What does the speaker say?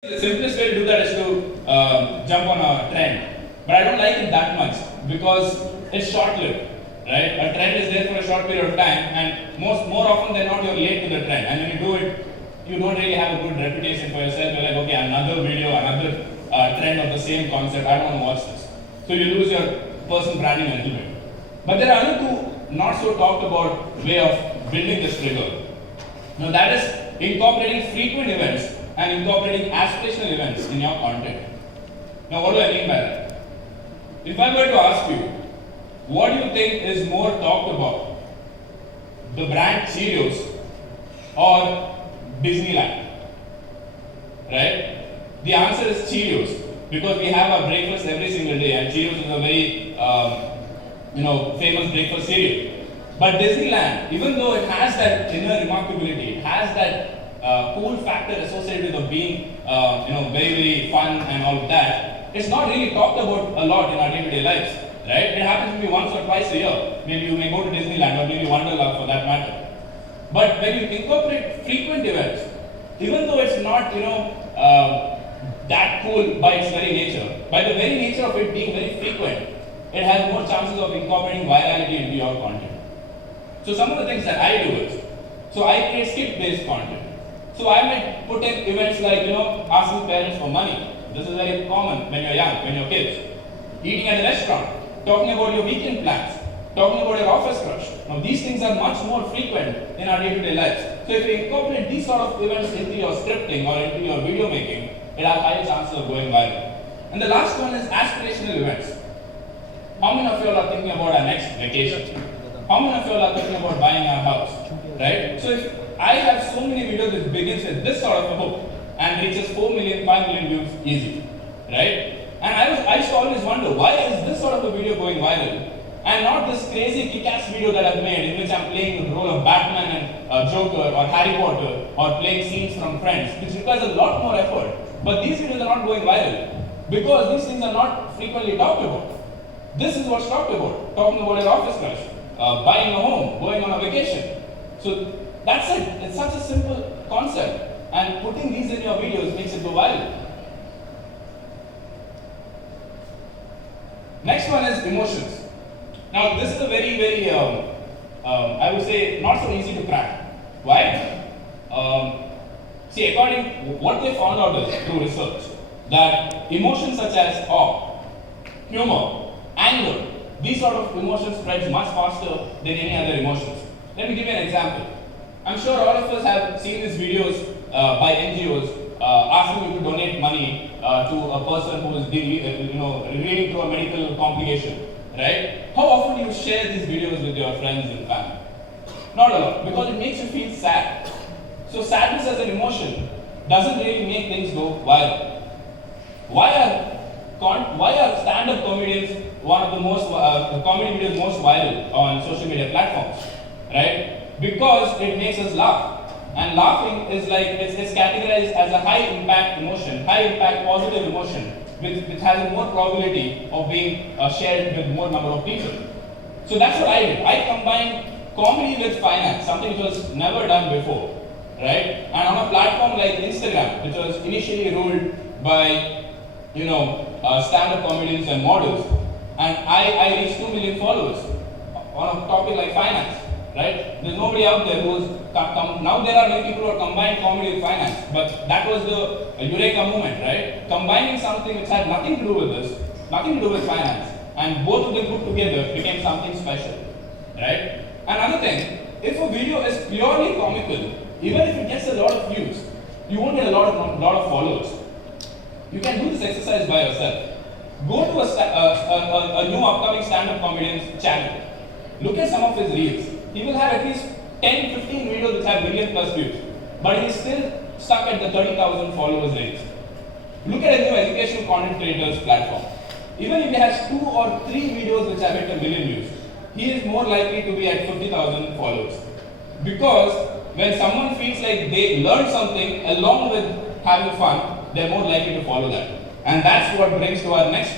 The simplest way to do that is to jump on a trend, but I don't like it that much because it's short-lived, right? A trend is there for a short period of time, and more often than not, you're late to the trend. And when you do it, you don't really have a good reputation for yourself. You're like, okay, another video, another trend of the same concept. I don't want to watch this. So you lose your personal branding a little bit. But there are other two not so talked about way of building this trigger. Now that is incorporating frequent events and incorporating aspirational events in your content. Now what do I mean by that? If I were to ask you, what do you think is more talked about? The brand Cheerios or Disneyland? Right? The answer is Cheerios, because we have our breakfast every single day, and Cheerios is a very famous breakfast cereal. But Disneyland, even though it has that inner remarkability, it has that cool factor associated with being very, very fun and all of that, it's not really talked about a lot in our day-to-day lives, right? It happens maybe once or twice a year. Maybe you may go to Disneyland or maybe Wonderland for that matter. But when you incorporate frequent events, even though it's not that cool by its very nature, by the very nature of it being very frequent, it has more chances of incorporating virality into your content. So some of the things that I do is, so I create skit-based content. So I might put in events like, asking parents for money. This is very common when you're young, when you're kids. Eating at a restaurant, talking about your weekend plans, talking about your office crush. Now these things are much more frequent in our day-to-day lives. So if you incorporate these sort of events into your scripting or into your video making, it has high chances of going viral. And the last one is aspirational events. How many of you all are thinking about our next vacation? How many of you all are thinking about buying a house? Right? So if I have so many videos which begins with this sort of a hook and reaches 4 million, 5 million views easy, right? And I used to always wonder, why is this sort of a video going viral and not this crazy kick-ass video that I've made in which I'm playing the role of Batman and Joker or Harry Potter or playing scenes from Friends, which requires a lot more effort. But these videos are not going viral because these things are not frequently talked about. This is what's talked about, talking about your office crush, buying a home, going on a vacation. So that's it. It's such a simple concept, and putting these in your videos makes it go viral. Next one is emotions. Now this is a very, very, I would say, not so easy to crack. Why? See, according what they found out is through research that emotions such as awe, humor, anger, these sort of emotions spread much faster than any other emotions. Let me give you an example. I'm sure all of us have seen these videos by NGOs asking you to donate money to a person who is reading through a medical complication, right? How often do you share these videos with your friends and family? Not a lot, because it makes you feel sad. So sadness as an emotion doesn't really make things go viral. Why are stand-up comedians one of the most comedy videos most viral on social media platforms, right? Because it makes us laugh, and laughing is like it's categorized as a high impact emotion, high impact positive emotion, which has a more probability of being shared with more number of people. So that's what I did. I combined comedy with finance, something which was never done before, right? And on a platform like Instagram, which was initially ruled by stand-up comedians and models, and I reached 2 million followers on a topic like finance, right? There's nobody out there who's now there are many people who are combining comedy with finance, but that was the Eureka movement, right? Combining something which had nothing to do with this, nothing to do with finance, and both of them put together became something special, right? Another thing, if a video is purely comical, even if it gets a lot of views, you won't get a lot of followers. You can do this exercise by yourself. Go to a new upcoming stand-up comedian's channel. Look at some of his reels. He will have at least 10, 15 videos which have million plus views. But he is still stuck at the 30,000 followers range. Look at a new educational content creators platform. Even if he has 2 or 3 videos which have hit a million views, he is more likely to be at 50,000 followers. Because when someone feels like they learned something along with having fun, they're more likely to follow that. And that's what brings to our next